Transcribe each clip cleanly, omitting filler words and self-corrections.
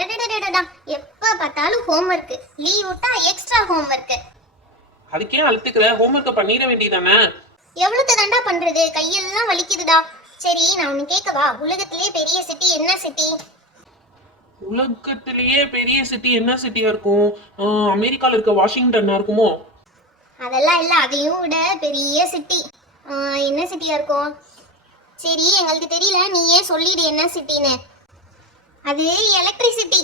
அடடடடடா, எப்ப பார்த்தாலும் homework, leave விட்டா எக்ஸ்ட்ரா ஹோம்வொர்க். அதுக்கே அழுத்துக்கிற, ஹோம்வொர்க்கை பண்ணிட வேண்டியதானே? எவ்வளவு தாண்டா பண்றது, கையெல்லாம் வலிக்குதுடா. சரி, நான் ஒன்னு கேட்கவா? உலகத்திலேயே பெரிய சிட்டி என்ன சிட்டி? உலகத்திலேயே பெரிய சிட்டி என்ன சிட்டியா இருக்கும்? அமெரிக்கால இருக்க வாஷிங்டன்னா இருக்குமோ? அதெல்லாம் இல்ல, அதையும் விட பெரிய சிட்டி. என்ன சிட்டியா இருக்கும்? சரி, எங்களுக்கு தெரியல, நீயே சொல்லிடு என்ன சிட்டின்னு. அது எலக்ட்ரிசிட்டி.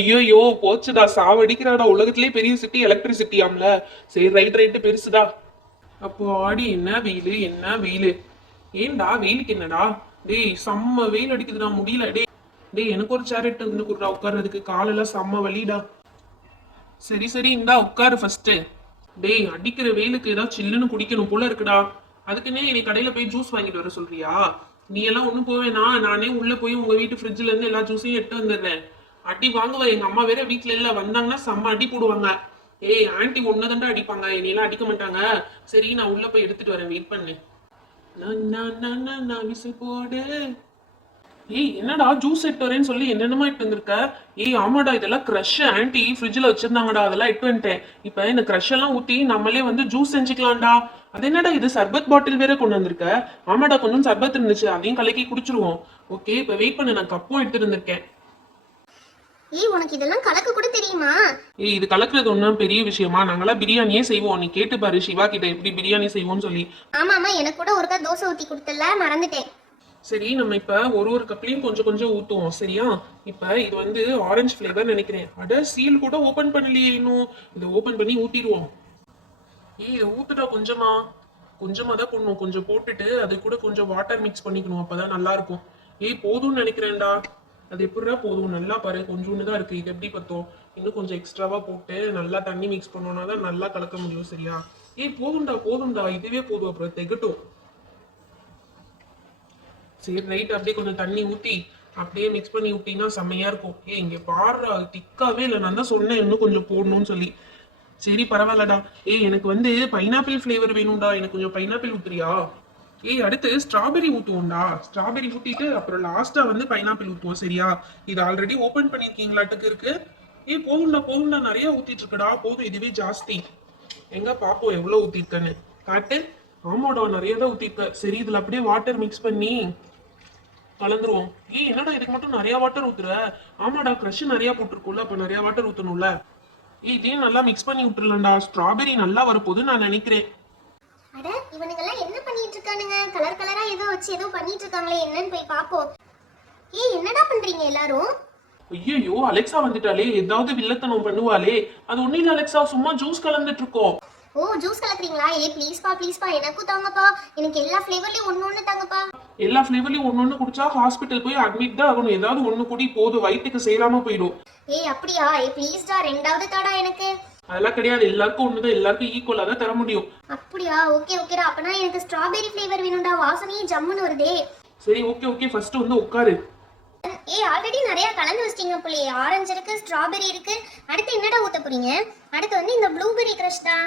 ஐயோ போச்சுடா, சாவடிக்கிறாடா. உலகத்திலேயே பெரிய சிட்டி எலக்ட்ரிசிட்டியாம்ல. சரி, ரைட் பெருசுடா. அப்போ ஆடி என்ன வெயிலு, என்ன வெயிலு. ஏன்டா வெயிலுக்கு என்னடா? டேய் செம்ம வெயில் அடிக்குதுடா, முடியல. டேய் எனக்கு ஒரு சேர் எடுத்து வந்து கொடுறா உட்கார்றதுக்கு, காலெல்லாம் செம்ம வலிடா. சரி இந்தா உட்காரு ஃபர்ஸ்ட். டேய் அடிக்கிற வெயிலுக்கு ஏதாவது சில்லுன்னு குடிக்கணும் போல இருக்குடா. அதுக்குன்னே நீ கடையில போய் ஜூஸ் வாங்கிட்டு வர சொல்றியா? நீ எல்லாம் ஒண்ணும் போவேனா, நானே உள்ள போய் உங்க வீட்டு ஃப்ரிட்ஜ்ல இருந்து எல்லா ஜூஸையும் எடுத்து வந்துடுறேன். அடி வாங்குவ. எங்க அம்மா வேற வீட்டுல இல்ல, வந்தாங்கன்னா செம்ம அடி போடுவாங்க. ஏய் ஆன்ட்டி ஒன்னதாண்டா அடிப்பாங்க, என்னையெல்லாம் அடிக்க மாட்டாங்க. சரி நான் உள்ள போய் எடுத்துட்டு வரேன், வெயிட் பண்ணு. விசில் போடு. ஏய் என்னடா ஜூஸ் எடுத்து வரேன்னு சொல்லி என்னென்னமா எடுத்து வந்திருக்க? ஏய் ஆமாடா, இதெல்லாம் கிரஷ் ஆன்ட்டி ஃப்ரிட்ஜ்ல வச்சிருந்தாங்கடா, அதெல்லாம் எடுத்து வந்துட்டேன். இப்ப இந்த கிரஷ் எல்லாம் ஊத்தி நம்மளே வந்து ஜூஸ் செஞ்சுக்கலாம்டா. அது என்னடா இது, சர்பத் பாட்டில் வேற கொண்டு வந்திருக்க? ஆமாடா, கொஞ்சம் சர்பத் இருந்துச்சு, அதையும் கலக்கி குடிச்சிருவோம். ஓகே இப்ப வெயிட் பண்ணு, நான் கப்பும் எடுத்துட்டு வந்திருக்கேன். ஏய் உனக்கு இதெல்லாம் கலக்க கூட தெரியுமா? ஏய் இது கலக்குறது ஒன்றும் பெரிய விஷயமா? நாங்களாம் பிரியாணியே செய்வோம், நீ கேட்டு பாரு சிவா கிட்ட எப்படி பிரியாணி செய்வோம்னு சொல்லி. ஆமாமா, எனக்கு கூட ஒருக்கா தோசை ஊத்தி கொடுத்தல, மறந்துட்டேன். சரி நம்ம இப்ப ஒரு கப்லயும் கொஞ்சம் கொஞ்சம் ஊத்துவோம், சரியா? இப்ப இது வந்து ஆரஞ்சு ஃபிளேவர் நினைக்கிறேன். அட சீல் கூட ஓபன் பண்ணலையே இன்னும். இதை ஓபன் பண்ணி ஊத்திடுவோம். ஏய் இதை ஊத்துட்டா கொஞ்சமா தான் போடணும். கொஞ்சம் போட்டுட்டு அது கூட கொஞ்சம் வாட்டர் மிக்ஸ் பண்ணிக்கணும், அப்பதான் நல்லா இருக்கும். ஏய் போதும்னு நினைக்கிறேன்டா. அது எப்படிடா போதும்? நல்லா பாரு, கொஞ்சோண்டு தான் இருக்கு. இது எப்படி பத்தும்? இன்னும் கொஞ்சம் எக்ஸ்ட்ராவா போட்டு நல்லா தண்ணி மிக்ஸ் பண்ணோம்னா தான் நல்லா கலக்க முடியும், சரியா? ஏய் போதும்டா, இதுவே போதும், அப்புறம் திகட்டும். சரி ரைட், அப்படியே கொஞ்சம் தண்ணி ஊத்தி அப்படியே மிக்ஸ் பண்ணி விட்டீங்கன்னா செம்மையா இருக்கும். ஏய் இங்க பாரு, திக்காவே இல்லை. நான் தான் சொன்னேன் இன்னும் கொஞ்சம் போடணும்னு சொல்லி. சரி பரவாயில்லடா. ஏய் எனக்கு வந்து பைனாப்பிள் ஃபிளேவர் வேணும்டா, எனக்கு கொஞ்சம் பைனாப்பிள் ஊத்துறியா? ஏய் அடுத்து ஸ்ட்ராபெரி ஊத்துவோம்டா. ஸ்ட்ராபெரி ஊத்திட்டு அப்புறம் லாஸ்டா வந்து பைனாப்பிள் ஊத்துவோம், சரியா? இது ஆல்ரெடி ஓபன் பண்ணிருக்கீங்களாட்டுக்கு இருக்கு. ஏய் போதும்டா, நிறைய ஊத்திட்டு இருக்கடா. போதும், இதுவே ஜாஸ்தி. எங்க பாப்போம் எவ்வளவு ஊத்திருக்கன்னு காட்டு. ஆமாடா நிறைய தான் ஊத்திருக்க. சரி இதுல அப்படியே வாட்டர் மிக்ஸ் பண்ணி கலந்துருவோம். ஏய் என்னடா இதுக்கு மட்டும் நிறைய வாட்டர் ஊத்துற? ஆமாடா கிரஷ் நிறைய போட்டிருக்கும்ல, அப்ப நிறைய வாட்டர் ஊத்தணும்ல. ஏய் இதையும் நல்லா மிக்ஸ் பண்ணி விட்டுறலாம்டா. ஸ்ட்ராபெரி நல்லா வரப்போகுது நான் நினைக்கிறேன். அட இவனுங்கெல்லாம் என்ன பண்ணிட்டு இருக்கானுங்க? கலர் கலரா ஏதோ வச்சு ஏதோ பண்ணிட்டு இருக்காங்களே, என்னன்னு போய் பாப்போம். ஏய் என்னடா பண்றீங்க எல்லாரும்? ஐயோ அலெக்சா வந்துட்டாலே, ஏதாவது வில்லத்தனம் பண்ணுவாளே. அது ஒன்னும் இல்ல அலெக்சா, சும்மா ஜூஸ் கலந்துட்டு இருக்கோம். ஓ ஜூஸ் கலக்குறீங்களா? ஏய் ப்ளீஸ்பா எனக்கும் தாங்கப்பா. எனக்கு எல்லா ஃப்ளேவர்லயும் ஒண்ணு தாங்கப்பா. எல்லா ஃப்ளேவர்லயும் ஒன்னு குடிச்சா ஹாஸ்பிட்டல் போய் அட்மிட் தான் ஆகணும். ஏதாவது ஒண்ணு கூடி போதும், வயிற்றுக்கு சேராம போயிடும். ஏய் அப்படியா? ஏய் ப்ளீஸ்டா, ரெண்டாவது தாடா எனக்கு. அதெல்லாம் கிடையாது, எல்லாருக்கும் ஒண்ணுதான், எல்லாருக்கும் ஈக்குவலா தான் தர முடியும். அப்படியா? ஓகேடா, அப்பனா எனக்கு ஸ்ட்ராபெரி ஃப்ளேவர் வேணும்டா. வாசனையே ஜம்முன்னு வருதே. சரி ஓகே ஃபர்ஸ்ட் வந்து உட்காரு. ஏய் ஆல்ரெடி நிறைய கலந்து வச்சிட்டீங்க போலயே. ஆரஞ்சு இருக்கு, ஸ்ட்ராபெரி இருக்கு. அடுத்து என்னடா ஊத்த போறீங்க? அடுத்து வந்து இந்த ப்ளூபெரி கிரஷ் தான்.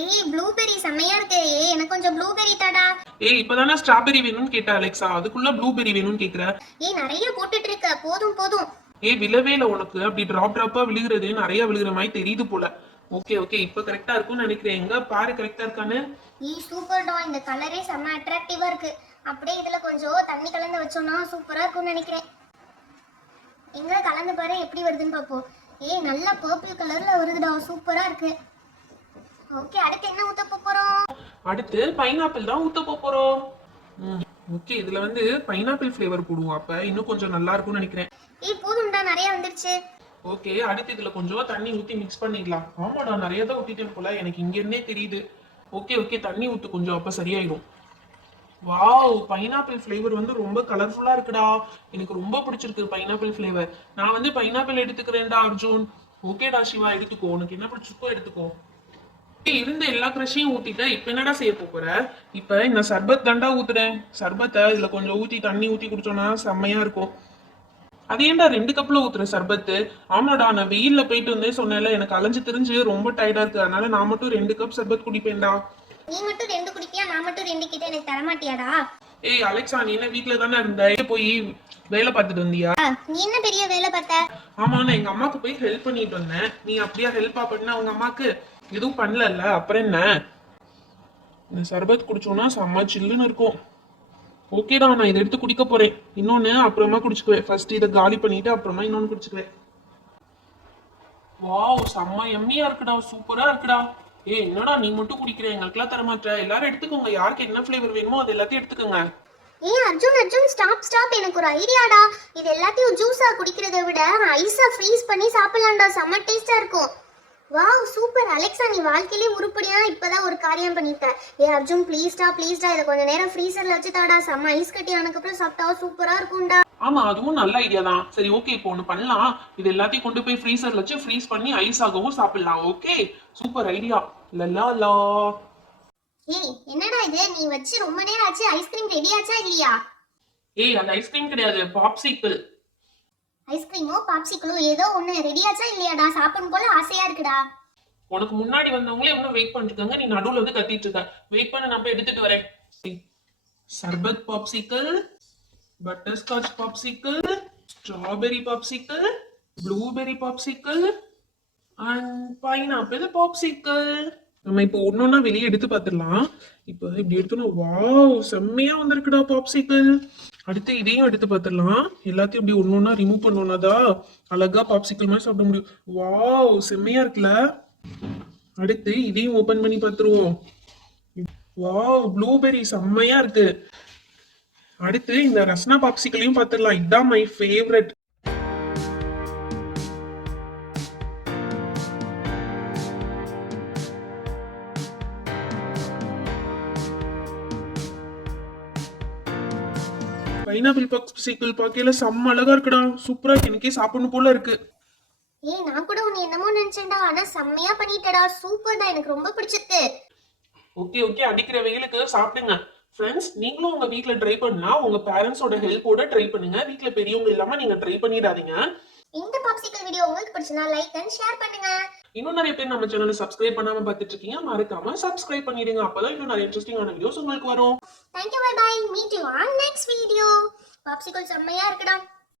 ஏய் ப்ளூபெரி செமையா இருக்கு. ஏய் எனக்கு கொஞ்சம் ப்ளூபெரி தாடா. ஏய் இப்பதானே ஸ்ட்ராபெரி வேணும்னு கேட்டா அலெக்சா, அதுக்குள்ள ப்ளூபெரி வேணும்னு கேக்குற? ஏய் நிறைய போட்டுட்டு இருக்க, போதும். ஏய் விழவே இல்ல உனக்கு, அப்படி டிராப்பா விழுகிறது, நிறைய விழுகிற மாதிரி தெரியுது போல. ஓகே இப்ப கரெக்டா இருக்கும்னு நினைக்கிறேன். எங்க பாரு கரெக்டா இருக்கானு. ஏய் சூப்பர்டா, இந்த கலரே செம்ம அட்ராக்டிவா இருக்கு. அப்படியே இதுல கொஞ்சம் தண்ணி கலந்து வச்சோம்னா சூப்பரா இருக்கும்னு நினைக்கிறேன். எங்க கலந்து பாரு எப்படி வருதுன்னு பாப்போம். ஏய் நல்லா பர்பிள் கலர்ல வருதுடா, சூப்பரா இருக்கு. ஓகே அடுத்து என்ன ஊத்த போறோம்? அடுத்து பைனாப்பிள் தான் ஊத்த போறோம். ஓகே இதுல வந்து பைனாப்பிள் ஃபிளேவர் போடுவோம், அப்ப இன்னும் கொஞ்சம் நல்லா இருக்கும்னு நினைக்கிறேன். ஏய் போதும்டா, நிறைய வந்துருச்சு. ஓகே அடுத்து இதுல கொஞ்சம் தண்ணி ஊத்தி மிக்ஸ் பண்ணிடலாம். ஆமாடா நிறைய தான் ஊத்திட்டேன் போல, எனக்கு இங்க இருந்தே தெரியுது. ஓகே தண்ணி ஊத்து கொஞ்சம், அப்ப சரியாயிடும். வாவ் பைனாப்பிள் ஃபிளேவர் வந்து ரொம்ப கலர்ஃபுல்லா இருக்குடா. எனக்கு ரொம்ப பிடிச்சிருக்கு பைனாப்பிள் ஃபிளேவர். நான் வந்து பைனாப்பிள் எடுத்துக்கிறேன்டா அர்ஜுன். ஓகேடா சிவா எடுத்துக்கோ, உனக்கு என்ன பிடிச்சிருக்கோ எடுத்துக்கோ. இருந்த எல்லா கிரஷையும் ஊத்திட்ட, இப்ப என்னடா செய்ய போற? இப்ப இந்த சர்பத் தாண்டா ஊத்துறேன். சர்பத்தை இதுல கொஞ்சம் ஊத்தி தண்ணி ஊத்தி குடிச்சோம்னா செம்மையா இருக்கும். அது ஏன்டா 2 கப்ல ஊத்துற சர்பத்து? ஆமாடா நான் வெயில்ல போயிட்டு வந்தே சொன்னேன்ல, எனக்கு அலைஞ்சு திரிஞ்சு ரொம்ப டயர்டா இருக்கு, அதனால நான் மட்டும் 2 கப் சர்பத் குடிப்பேன்டா. நீ மட்டும் 2 குடிப்பியா? நான் மட்டும் 2 கிட்ட எனக்கு தர மாட்டியாடா? ஏய் அலெக்சா, நீ என்ன வீட்ல தானே இருந்த? போய் வேலை பார்த்துட்டு வந்தியா? நீ என்ன பெரிய வேலை பார்த்த? ஆமா, நான் எங்க அம்மாக்கு போய் ஹெல்ப் பண்ணிட்டு வந்தேன். நீ அப்படியா ஹெல்ப்பா பண்ண உங்க அம்மாக்கு? எதுவும் பண்ணலல்ல, அப்புறம் என்ன? இந்த சர்பத் குடிச்சோன்னா செம்ம சில்லுன்னு இருக்கும். ஓகேடா, நான் இதை எடுத்து குடிக்க போறேன். இன்னொன்னு அப்புறமா குடிச்சுக்குவேன். ஃபர்ஸ்ட் இதை காலி பண்ணிட்டு அப்புறமா இன்னொன்னு குடிச்சுக்குவேன். வாவ், செம்ம எம்மியா இருக்குடா, சூப்பரா இருக்குடா. ஏய் என்னடா நீ மட்டும் குடிக்கிற, எங்களுக்குலாம் தர மாட்டேற? எல்லாரும் எடுத்துக்கோங்க, யாருக்கு என்ன ஃபிளேவர் வேணுமோ அது எல்லாத்தையும் எடுத்துக்கோங்க. ஏய் அர்ஜுன் ஸ்டாப், எனக்கு ஒரு ஐடியாடா. இது எல்லாத்தையும் ஜூஸா குடிக்கிறதை விட ஐஸா ஃப்ரீஸ் பண்ணி சாப்பிடலாம்டா, செம்ம டேஸ்டா இருக்கும். வாவ் சூப்பர் அலெக்சா, நீ வாழ்க்கையிலே உருப்படியா இப்பதான் ஒரு காரியம் பண்ணிட்ட. ஏய் அர்ஜுன் ப்ளீஸ்டா இதை கொஞ்ச நேரம் ஃப்ரீசர்ல வச்சு தாடா, செம்ம ஐஸ் கட்டி ஆனதுக்கப்புறம் சாப்பிட்டா சூப்பரா இருக்கும்டா. ஆமா, அதுவும் நல்ல ஐடியா தான். சரி ஓகே, இப்போ ஒண்ணு பண்ணலாம். இது எல்லாத்தையும் கொண்டு போய் ஃப்ரீசர்ல வச்சு ஃப்ரீஸ் பண்ணி ஐஸ் ஆகவும் சாப்பிடலாம். Okay, super idea. லலா. ஏய் என்னடா இது, நீ வச்சு ரொம்ப நேரம் ஆச்சு, ஐஸ்கிரீம் ரெடி ஆச்சா இல்லையா? ஏய் அது ஐஸ்கிரீம் கிடையாது, பாப்சிக்கிள். ஐஸ்கிரீமோ பாப்சிக்கலோ ஏதோ ஒண்ணு ரெடி ஆச்சா இல்லையாடா? சாப்பிடணும் போல ஆசையா இருக்குடா. உனக்கு முன்னாடி வந்தவங்களே இன்னும் வெயிட் பண்ணிட்டு இருக்காங்க, நீ நடுவுல வந்து கத்திட்டு இருக்க. வெயிட் பண்ண, நான் போய் எடுத்துட்டு வரேன். சர்பத் popsicle, butterscotch popsicle, strawberry popsicle, blueberry popsicle and pineapple popsicle. நம்ம இப்போ ஒன்னொன்னா வெளியே எடுத்து பார்த்துடலாம். இப்போ இப்படி எடுத்தோம்னா வாவ், செம்மையா வந்திருக்குடா பாப்சிக்கிள். அடுத்து இதையும் எடுத்து பார்த்துடலாம். எல்லாத்தையும் இப்படி ஒன்னொன்னா ரிமூவ் பண்ணோம்னாதான் அழகா பாப்சிக்கிள் மாதிரி சாப்பிட முடியும். வாவ், செம்மையா இருக்குல்ல. அடுத்து இதையும் ஓபன் பண்ணி பார்த்துருவோம். வாவ், ப்ளூபெரி செம்மையா இருக்கு. அடுத்து இந்த ரஸ்னா பாப்சிக்கலையும் பார்த்துடலாம். இதுதான் மை ஃபேவரட். பைனாப்பிள் பாப்சிக்கல் பார்க்கல செம்ம அழகா இருக்குடா, சூப்பரா இருக்கு. எனக்கே சாப்பிடணும் போல இருக்கு. ஏய் நான் கூட உன்னை என்னமோ நினைச்சேன்டா, ஆனா செம்மையா பண்ணிட்டடா, சூப்பர்டா, எனக்கு ரொம்ப பிடிச்சிருக்கு. ஓகே ஓகே, அடிக்கிற வெயிலுக்கு சாப்பிடுங்க. ஃப்ரெண்ட்ஸ், நீங்களும் உங்க வீட்ல ட்ரை பண்ணா உங்க பேரண்ட்ஸோட ஹெல்ப்போட ட்ரை பண்ணுங்க. வீட்ல பெரியவங்க இல்லாம நீங்க ட்ரை பண்ணிடாதீங்க. இந்த பாப்சிக்கல் வீடியோ உங்களுக்கு பிடிச்சனா லைக் அண்ட் ஷேர் பண்ணுங்க. இன்னும் நிறைய பேர் நம்ம சேனலை சப்ஸ்கிரைப் பண்ணாம பார்த்துட்டு இருக்கீங்க, மறக்காம சப்ஸ்கிரைப் பண்ணிடுங்க. அப்பதான் இன்னும் நிறைய இன்ட்ரெஸ்டிங்கான வீடியோஸ் உங்களுக்கு வரும். Thank you, bye bye. Meet you on next video. Popsicle செம்மையா இருக்குடா.